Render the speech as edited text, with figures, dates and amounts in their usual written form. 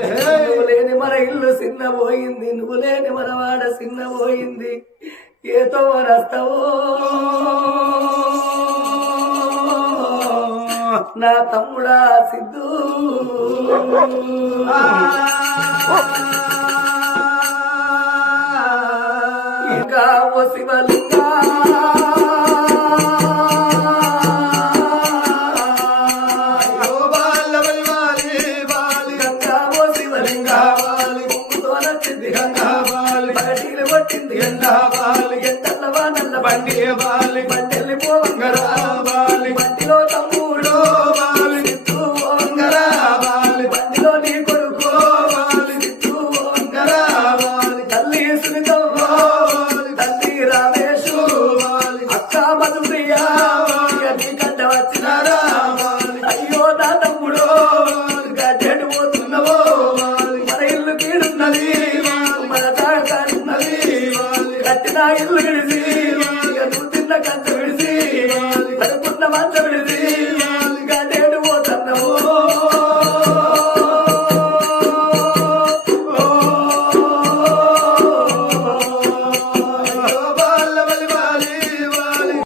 నువ్వు లేని మన ఇల్లు చిన్న పోయింది, నువ్వు లేని మన వాడ చిన్న పోయింది. ఏతో రస్తావో నా తమ్ముడా సిద్ధు, ఇంకా ఓ శివలింగా బండి వాలి బండి పోవంగరా వాలి బండిలో తమ్ముడు వాలి సిద్ధు పోవంగరా వాలి బండిలో నీ కొడుకు వాలి సిద్ధు పోవంగరా వాలి తల్లి సునీతం వాలి తల్లి రామేశు వాలి అక్క మధుప్రియ నీ గడ్డ వచ్చినారా వాలి అయ్యో నా తమ్ముడు గడ్డెడు పోతున్నావో వాలి మన ఇల్లు కీడున్నది మన దాకానున్నది వాలి కట్టిన ఇల్లు గిడిసి కంచ విడిసి పడుకున్న మంచం